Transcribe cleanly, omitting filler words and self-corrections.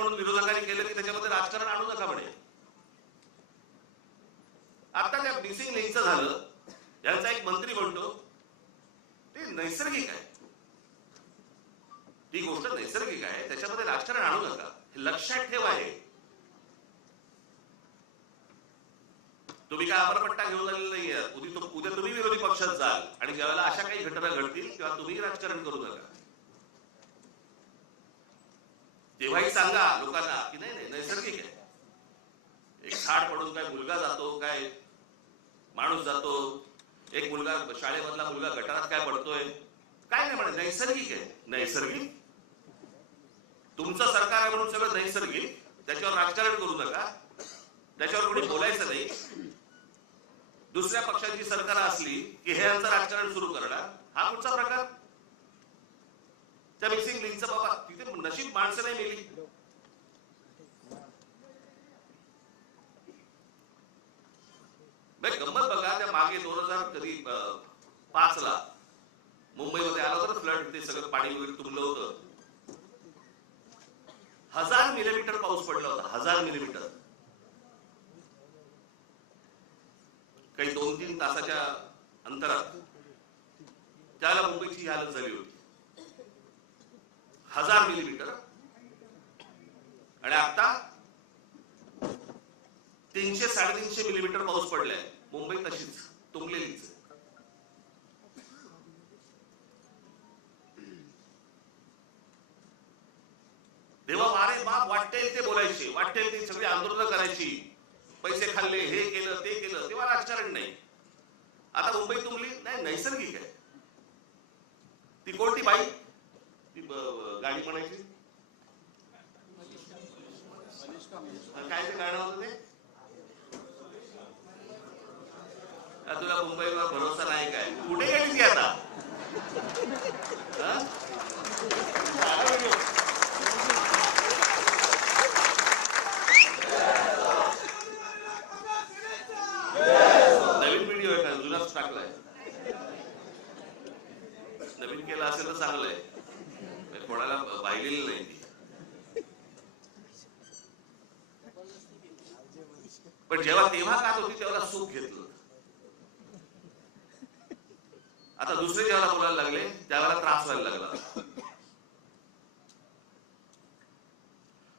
म्हणून विरोधकांनी केलं की त्याच्यामध्ये राजकारण आणू नका म्हणे. आता त्या मिसिंग लिंकचं झालं, यांचा एक मंत्री म्हणतो ते नैसर्गिक आहे, ती गोष्ट नैसर्गिक आहे, त्याच्यामध्ये राजकारण आणू नका, हे लक्षात ठेवा. हे तुम्ही काय अमरपट्टा घेऊन आलेला नाहीये. उद्या तुम्ही विरोधी पक्षात जाल आणि ज्यावेळेला अशा काही घटना घडतील तेव्हा तुम्ही राजकारण करू नका. तेव्हाही सांगा लोकांना की नाही नाही नैसर्गिक आहे. एक झाड पडून काय मुलगा जातो, काय माणूस जातो, एक मुलगा शाळेमधला मुलगा गटारात काय पडतोय, काय नाही म्हणे नैसर्गिक आहे. नैसर्गिक तुमचं सरकार आहे म्हणून सगळं नैसर्गिक, त्याच्यावर राजकारण करू नका, त्याच्यावर कोणी बोलायचं नाही. दुसऱ्या पक्षाची सरकार असली की हे यांचं राजकारण सुरू करणार, हा कुठचा प्रकार? त्या मिक्सिंग लिंकचा बाबा तिथे नशीब माणसं नाही मिळली. गंमत बघा, त्या मागे 2005 ला मुंबईमध्ये आलं होतं फ्लड, ते सगळं पाणी वगैरे तुंबलं होतं. 1000 मिलीमीटर पाऊस पडला होता, 1000 मिलीमीटर. काही 2-3 तासाच्या अंतरात त्याला मुंबईची हालत झाली होती. 1000 मिलीमीटर. आणि आता 300-350 मिलीमीटर पाऊस पडलाय. मुंबई तशीच तुंबलेलीच. तेव्हा वारे बाप वाटेल ते बोलायचे, वाटेल ते सगळी आंदोलनं करायची, पैसे खाल्ले, हे केलं ते केलं, तेव्हा राजकारण नाही. आता मुंबई तुंबली नाही, नैसर्गिक आहे. ती कोणती बाई, ती गाडी म्हणायची काय ते गाणं होतं ते, तुला मुंबईवर भरोसा नाही काय, कुठे गेली ती आता? नवीन व्हिडिओ आहे का, जुनाच टाकलाय? नवीन केला असेल तर चांगलंय, कोणाला पाहिलेली नाही ती. पण तेव्हा का होती तेव्हा सुख घेतलं. आता दुसरे जेव्हा बोलायला लागले त्यावेळेला त्रास व्हायला लागला.